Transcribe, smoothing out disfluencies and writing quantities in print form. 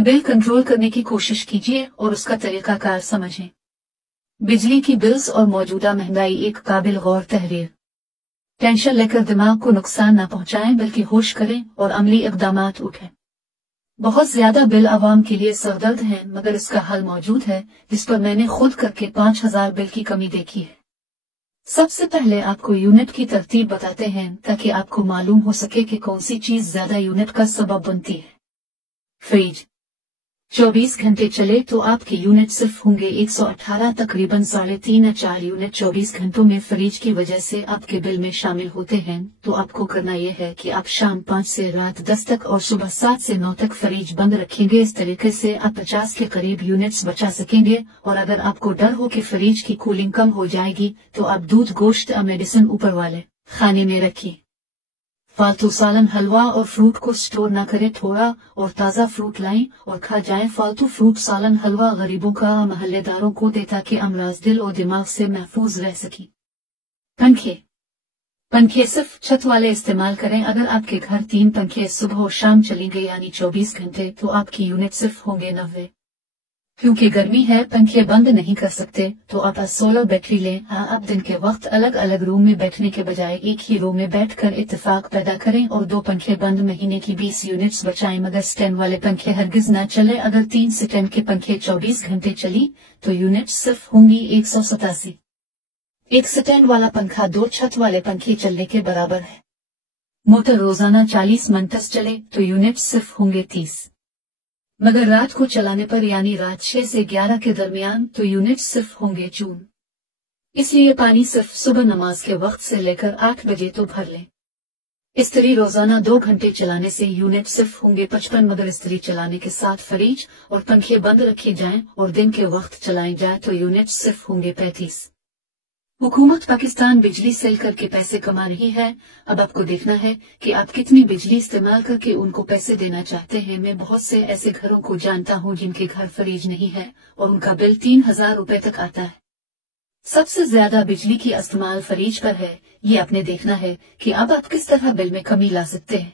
Bill control करने की कोशिश कीजिए और उसका तरीकाकार समझें। बिजली की बिल्स और मौजूदा महंगाई एक काबिल गौर तहरीर। टेंशन लेकर दिमाग को नुकसान न पहुंचाएं बल्कि होश करें और अमली इक़दामात उठाएं। बहुत ज्यादा बिल आवाम के लिए सरदर्द हैं, मगर इसका हल मौजूद है जिस पर मैंने खुद करके 5000 बिल की कमी देखी है। सबसे पहले आपको यूनिट की तरतीब बताते हैं ताकि आपको मालूम हो सके कि कौन सी चीज ज्यादा यूनिट का सबब बनती है। फ्रिज 24 घंटे चले तो आपके यूनिट सिर्फ होंगे 118, तकरीबन 3.5 या 4 यूनिट 24 घंटों में फ्रिज की वजह से आपके बिल में शामिल होते हैं। तो आपको करना यह है कि आप शाम 5 से रात 10 तक और सुबह 7 से 9 तक फ्रिज बंद रखेंगे। इस तरीके से आप 50 के करीब यूनिट्स बचा सकेंगे। और अगर आपको डर हो कि फ्रिज की कूलिंग कम हो जाएगी तो आप दूध, गोश्त या मेडिसिन ऊपर वाले खाने में रखिए। फालतू सालन, हलवा और फ्रूट को स्टोर न करें। थोड़ा और ताज़ा फ्रूट लाएं और खा जाएं। फालतू फ्रूट, सालन, हलवा गरीबों का महल्लेदारों को दे ताकि अमराज दिल और दिमाग से महफूज रह सकें। पंखे सिर्फ छत वाले इस्तेमाल करें। अगर आपके घर 3 पंखे सुबह और शाम चलेंगे यानी 24 घंटे तो आपकी यूनिट सिर्फ होंगे 90। क्योंकि गर्मी है, पंखे बंद नहीं कर सकते तो आप सोलर बैटरी लें। आप दिन के वक्त अलग अलग रूम में बैठने के बजाय एक ही रूम में बैठकर इत्तेफाक पैदा करें और 2 पंखे बंद, महीने की 20 यूनिट्स बचाएं। मगर स्टैंड वाले पंखे हरगिज न चले। अगर 3 स्टैंड के पंखे 24 घंटे चली तो यूनिट सिर्फ होंगी 187। एक स्टैंड वाला पंखा 2 छत वाले पंखे चलने के बराबर है। मोटर रोजाना 40 मिनट चले तो यूनिट सिर्फ होंगे 30। मगर रात को चलाने पर यानी रात 6 से 11 के दरमियान तो यूनिट सिर्फ होंगे जून। इसलिए पानी सिर्फ सुबह नमाज के वक्त से लेकर 8 बजे तो भर लें। इस्त्री रोजाना 2 घंटे चलाने से यूनिट सिर्फ होंगे 55। मगर इस्त्री चलाने के साथ फ्रिज और पंखे बंद रखे जाएं और दिन के वक्त चलाए जाए तो यूनिट सिर्फ होंगे 35। हुकूमत पाकिस्तान बिजली सेल करके पैसे कमा रही है। अब आपको देखना है कि आप कितनी बिजली इस्तेमाल करके उनको पैसे देना चाहते हैं। मैं बहुत से ऐसे घरों को जानता हूं जिनके घर फ्रिज नहीं है और उनका बिल 3000 रुपए तक आता है। सबसे ज्यादा बिजली की इस्तेमाल फ्रिज पर है। ये आपने देखना है कि अब आप किस तरह बिल में कमी ला सकते हैं।